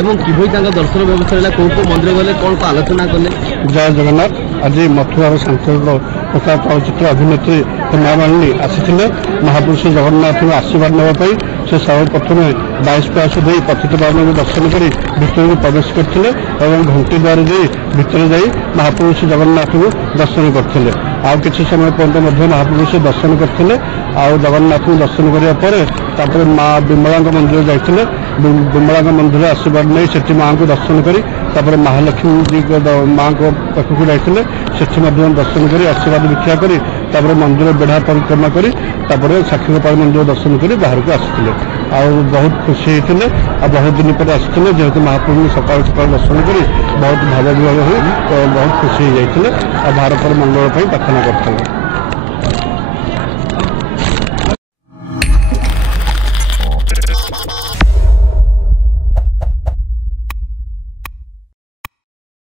दर्शन व्यवस्था कौ मंदिर गले कौन आलोचना कले। जय जगन्नाथ। आज मथुरार सांसद तथा चलचित्र अभिनेत्री हेमामालिनी आसी महापुरुष जगन्नाथ आशीर्वाद नापी से सर्वप्रथम 22 प्रयास दे पतित पावन को दर्शन कर भर प्रवेश करते घंटी द्वार भीतर जा महापुरुष जगन्नाथ को दर्शन करते कि समय पर्यटन महापुरुष दर्शन करते जगन्नाथ को दर्शन करापर माँ विमला मंदिर जाते विमला मंदिर आशीर्वाद नहीं से माँ को दर्शन कर महालक्ष्मी जी माँ को पाखक जाते दर्शन कर आशीर्वाद भिक्षा कर मंदिर बेढ़ा परिक्रमा कर साक्षीगोपाल मंदिर दर्शन कर बाहर को आसते बहुत खुशी होते बहुत दिन पर आसते जेहेतु महाप्रभु सकाल सकाल दर्शन कर बहुत भाव विभाग हो बहुत खुशी हो जाते भारत मंगल प्रार्थना करते।